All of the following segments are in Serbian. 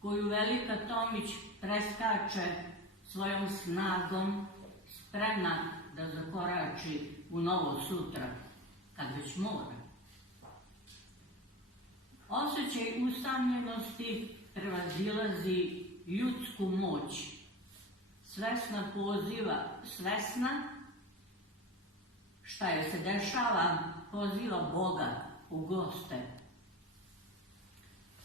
koju Velika Tomić preskače svojom snagom, spremna da zakorači u novo sutra, kad već mora. Osjećaj usamljenosti prevazilazi ljudsku moć. Svesna šta joj se dešava, poziva Boga u goste,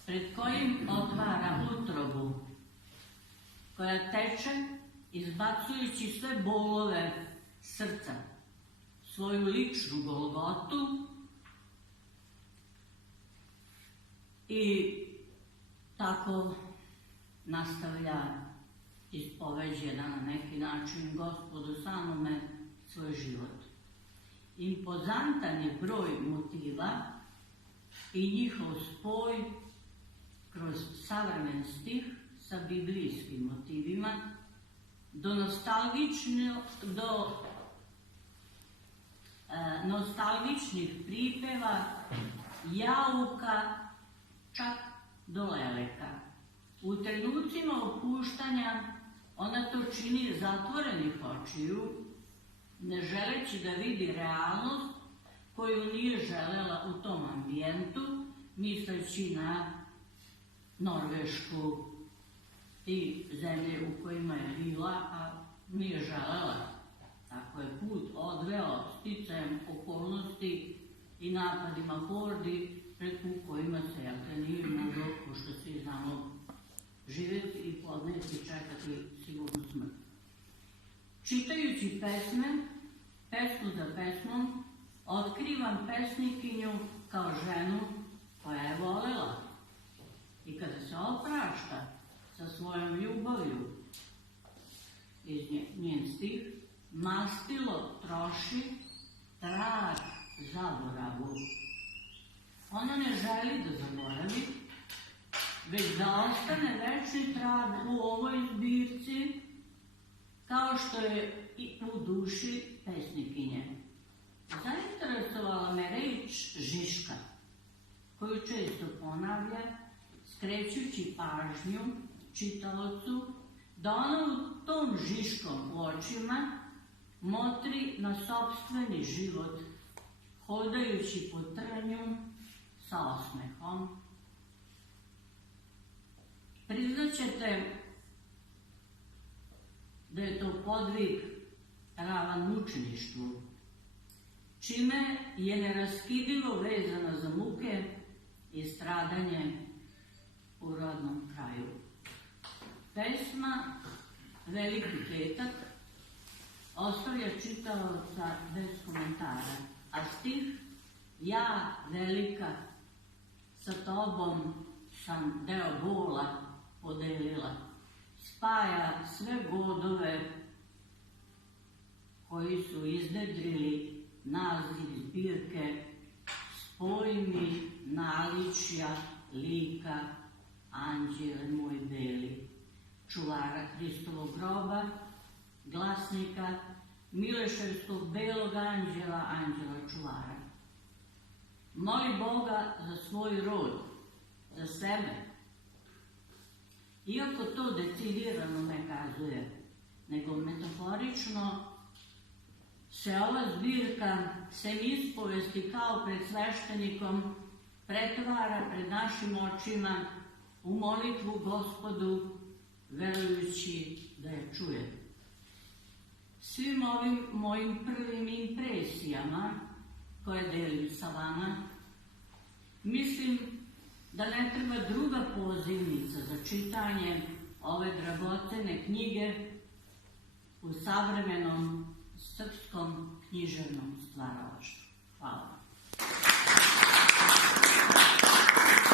pred kojim otvara utrobu, koja teče izbacujući sve bolove srca, svoju ličnu golgotu, i tako nastavlja ispoveđena na neki način Gospodu samome svoj život. Impozantan je broj motiva i njihov spoj kroz savremen stih sa biblijskim motivima do nostalgičnih pripeva, jauka, čak do leleka. U trenucima opuštanja ona to čini zatvorenih očiju, ne želeći da vidi realnost koju nije želela u tom ambijentu, misleći na Norvešku i zemlje u kojima je bila, a nije želela. Tako je put odveo sticajem okolnosti i napadima hordi, preko kojima se nije moglo, pošto svi znamo, živjeti i podneti, čekati sigurnu smrt. Čitajući pesme, pesmu za pesmom, otkrivam pesnikinju kao ženu koja je volela. I kada se oprašta sa svojom ljubavlju, iz njen stih, mastilo troši trag zaboravu. Ona ne želi da zaboravi, već da ostane večni trag u ovoj zbirci, kao što je i u duši pesnikinje. Zainteresovala me reč Žiška, koju često ponavlja, skrećući pažnju čitaocu da ona u tom Žiškom očima motri na sopstveni život, hodajući po trnju sa osmehom. Priznaćete da je to podvig ravan mučeništvu, čime je neraskidivo vezana za muke i stradanje u rodnom kraju. Pesma Veliki petak ostavlja čitaoca bez komentara, a stih Ja, velika, sa tobom sam deo bola podelila, spaja sve godove koji su iznedrili naziv zbirke, spoj mi naličja lika, anđele moj beli, čuvara Hristovog groba, glasnika, Mileševskog belog anđela, anđela čuvara. Moli Boga za svoj rod, za sebe. Iako to decidirano ne kazuje, nego metaforično se ova zbirka sem ispovesti kao pred sveštenikom pretvara pred našim očima u molitvu Gospodu, verujući da je čuje. Svim ovim mojim prvim impresijama koje delim sa vama, mislim da ne treba druga pozivnica za čitanje ove dragocene knjige u savremenom srpskom književnom stvaralaštvu. Hvala.